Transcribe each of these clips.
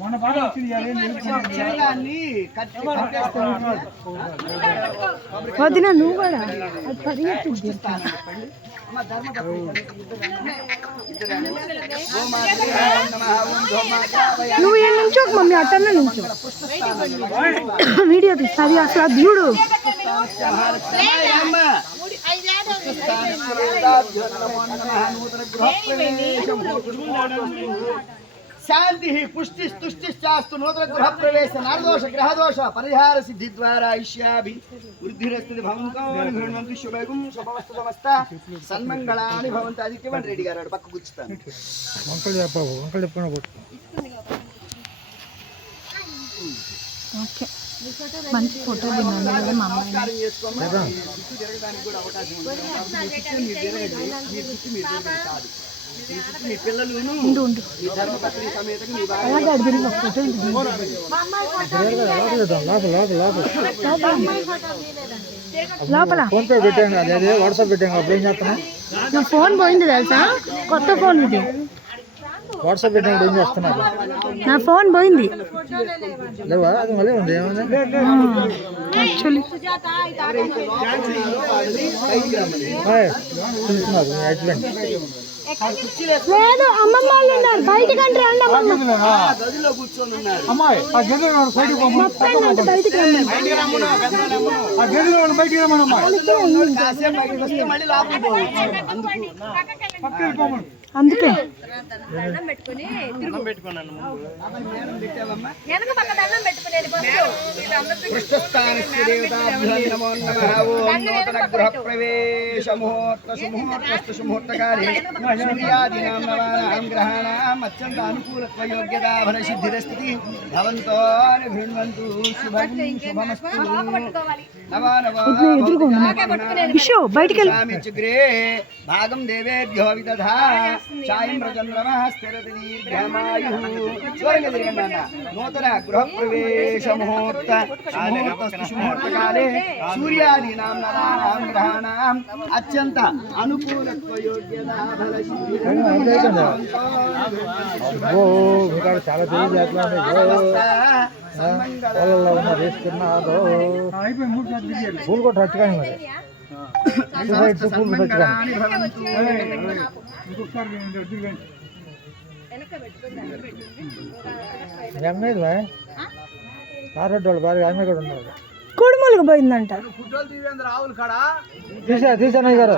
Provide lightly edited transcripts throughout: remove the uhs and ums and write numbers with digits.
మొన్న బాధ వచ్చింది వదిన నువ్వు కూడా పరిగెత్తుంది. నువ్వు ఏం నుంచో మమ్మీ అట్టనే నుంచో వీడియో తీస్తుంది అసలు అది చూడు. శాంతి పుష్టిస్తుష్టిశ్చాస్తు నూతన గృహ ప్రవేశ నారదోష గ్రహదోష పరిహార సిద్ధి ద్వారా ఐష్యాభి వృద్ధిరస్తు భవంతు శుభం శుభమస్తు సమస్త సన్మంగళాని భవంతు. ఆదిత్యవన్ రెడ్డి గారు పక్క కూర్చుతాను. ఓకే మంచి ఫోటో దిగాను కదా మా అమ్మాయి. మీ పిల్లలు అలాగే అడిగి ఫోటో లోపల వాట్సాప్ పెట్టాను అప్పుడు ఏం చేస్తున్నా. నా ఫోన్ పోయింది తెలుసా, కొత్త ఫోన్ ఇది. వాట్సాప్ పెట్టినప్పుడు ఏం చేస్తున్నారు. నా ఫోన్ పోయింది లేవా, అది మళ్ళీ ఉంది ఏమన్నా యాక్చువల్లీ. చూస్తున్నారు మీ హస్బెండ్. లేదు అమ్మమ్మ వాళ్ళు ఉన్నారు బయటకు అంటే రండి. గదిలో కూర్చొని ఉన్నారు. అమ్మాయి ఆ గదిలో బయటకు బయటకు రండి. ఆ గదిలో బయటికి రమ్మనమ్మా. కాసేపు బయటకు వస్తే మళ్ళీ లోపలికి పోవచ్చు. అందుకే అత్యంత అనుకూలత్వ యోగ్యతాఫల సిద్ధిరస్థితి భవంతో భృణ్వంతు శుభం శుభమస్తు. భాగం దేవేభ్యో విదధా సాయం ప్రచంద్రమః స్థిరతి దీర్ఘమాయుః. నూతన గృహ ప్రవేశ ముహూర్త ముహూర్తకాలే సూర్యాదీనాం నరాణాం గ్రహాణాం అత్యంత అనుకూలత్వ యోగ్యతా ఫల సిద్ధి. చాలా వేసుకున్నాడు పూలు కూడా టచ్ కానీ మరి పూలు టచ్ కానీ అమ్మేది కార్పెట్ వాళ్ళు బాగా అమ్మే కూడా ఉన్నారు. కుడుములకు పోయిందంట. తీసాను గారు.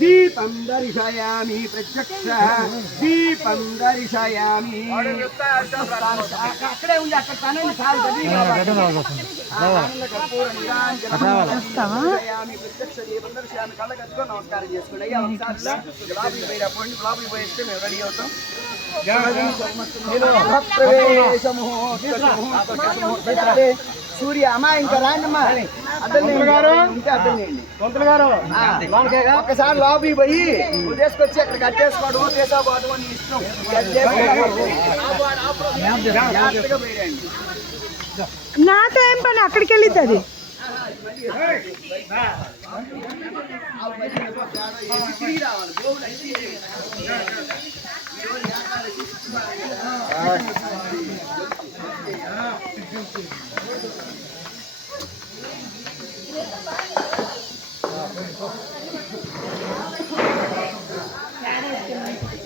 దీపం దర్శయామి ప్రత్యక్ష దీపం దర్శయామి. అక్కడే ఉంది, అక్కడ తనని ప్రత్యక్ష దీపం దర్శయామి. కళ్ళ కట్టుకొని నమస్కారం చేసుకోండి. అయ్యా లోపలికి పోయేస్తే మేము రెడీ అవుతాం. సూర్య అమ్మా ఇంకా రాండమ్మా. ఒకసారి లోపలికి పోయి తీసుకొచ్చి అక్కడ కట్టేసుకోవడం తీసుకోవడం నీ ఇష్టం. నాతో ఏం పని, అక్కడికి వెళ్ళిద్ది అది.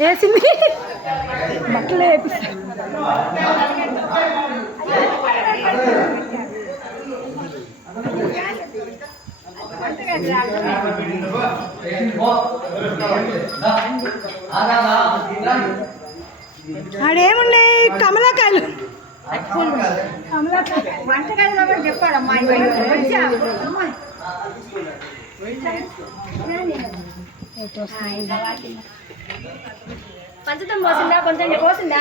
వేసింది బట్టలు వేపిస్తా. ఆడేమున్నాయి కమలాకాయలు. వంటకాయలు కూడా చెప్పాడమ్మా. పంచతం పోసిందా, కొంచెం పోసిందా.